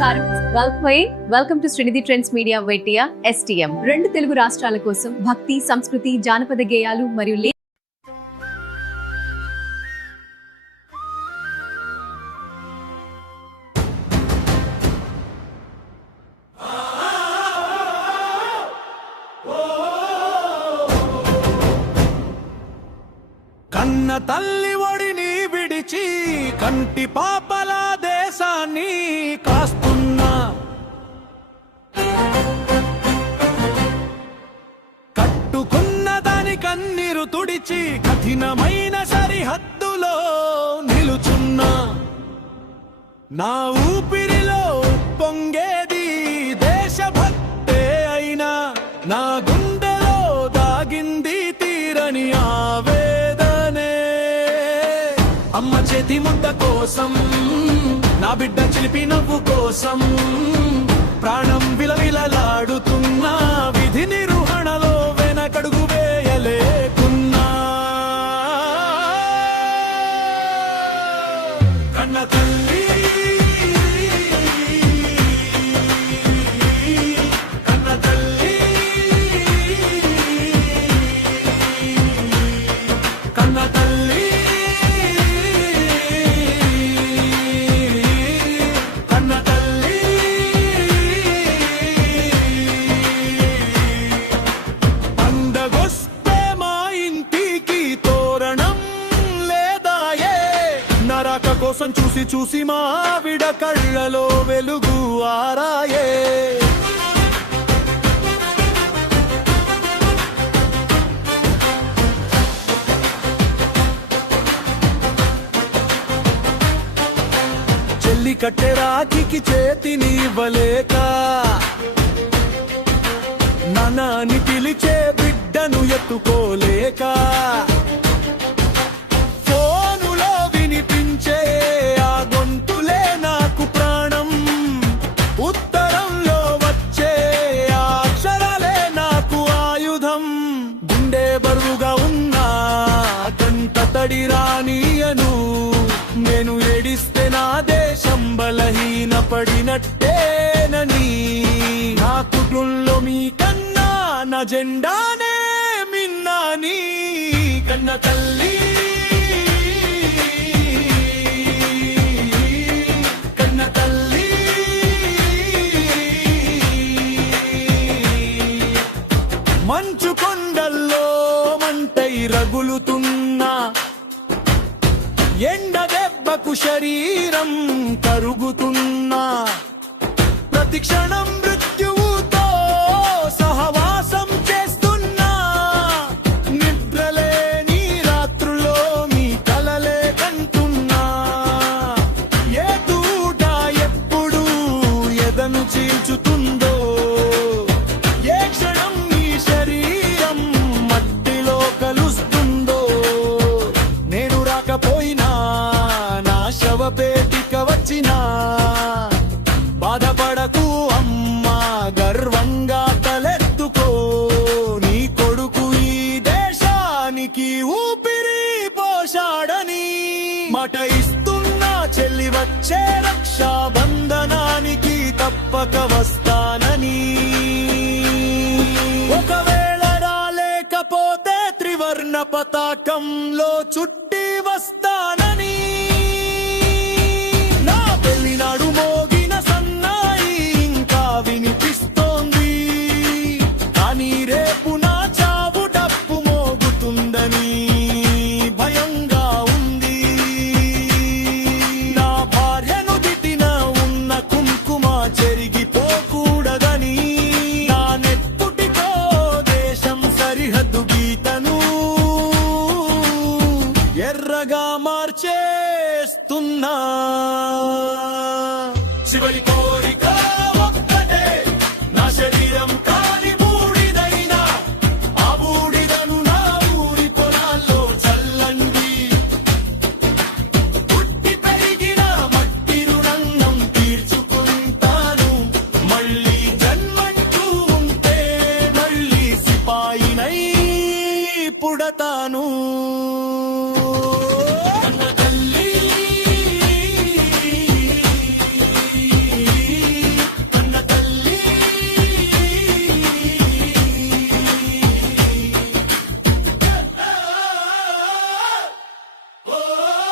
నమస్కారం. Welcome to Srinidhi trends media వెట్టియా STM. 2 Telugu రాష్ట్రాల కోసం భక్తి, సంస్కృతి, జానపద గేయాలు మరియు కన్న తల్లి ఒడిని విడిచి కంటి పాపల దేశాన్ని కాస్తున్నా, కట్టుకున్న దాని కన్నీరు తుడిచి కఠినమైన సరిహద్దులో నిలుచున్నా, నా ఊపిరిలో పొంగేది దేశభక్తే అయినా, నా గుండెలో దాగింది తీరని ఆవేదనే. అమ్మ చేతి ముద్ద కోసం, నా బిడ్డ చిలిపి నవ్వు కోసం, ప్రాణం విలవిలలాడుతున్నా, విధి నిర్వహణలో వెనకడుగు వేయలేకున్నా. కన్న తల్లి కన్న తల్లి కన్న తల్లి కన్న తల్లి. పండగొస్తే మా ఇంటికి తోరణం లేదాయే, నరక కోసం చూసి చూసి మా ఆవిడ కళ్ళలో వెలుగు ఆరాయే. చెల్లి కట్టె రాఖీకి చేతిని ఇవ్వలేక, నాన్నని పిలిచే బిడ్డను ఎత్తుకోలేక, ఫోనులో వినిపించే ఆ గొంతులే నాకు ప్రాణం, ఉత్తరంలో వచ్చే ఆ అక్షరాలే నాకు ఆయుధం. గుండె బరువుగా ఉన్నా కంట తడి రానియను, నేను ఏడిస్తే నా దేశం బలహీన పడినట్టేనని, నా కుటుంలో మీ కన్నా నా జెండానే మిన్నాని. కన్న తల్లి కన్న తల్లి మంచు కొండల్లో మంటై రగులుతున్నా, ఎండ దెబ్బకు శరీరం కరుగుతున్నా, ప్రతి క్షణం మృత్యువుతో సహవాసం చేస్తున్నా, నిద్రలేని రాత్రులో మీ కలలే కంటున్నా, ఏ దూట ఎప్పుడు ఎదను చీల్చుతుందో, ఏ క్షణం మీ శరీరం మట్టిలో కలుస్తుందో, నేను రాకపోయినా నా శవపేటిక వచ్చినా, బాధపడకు అమ్మా గర్వంగా తలెత్తుకో, నీ కొడుకు ఈ దేశానికి ఊపిరి పోశాడని మాట ఇస్తున్నా. చెల్లి వచ్చే రక్షా బంధనానికి తప్పక వస్తానని, ఒకవేళ రాలేకపోతే త్రివర్ణ పతాకంలో చుట్టి వస్తానని. నా పెళ్లినాడు మోగిన సన్నాయి ఇంకా వినిపిస్తోంది, కానీ రేపు నా చావు డప్పు మోగుతుందని భయంగా ఉంది. నా భార్యను దిటిన ఉన్న కుంకుమ చెరిగిపోకూడదని, నా నెత్తుటితో దేశం సరిహద్దు గీతను ఎర్రగా మార్చేస్తున్నా. చివరి కోరిక ఒక్కటే, నా శరీరం కాలి బూడిదైనా, ఆ బూడిదను నా ఊరి పొలాల్లో చల్లండి, పుట్టి పెరిగిన మట్టి రుణం తీర్చుకుంటాను, మళ్ళీ జన్మంటూ ఉంటే మళ్ళీ సిపాయినై పుడతాను. కన్న తల్లి ఓ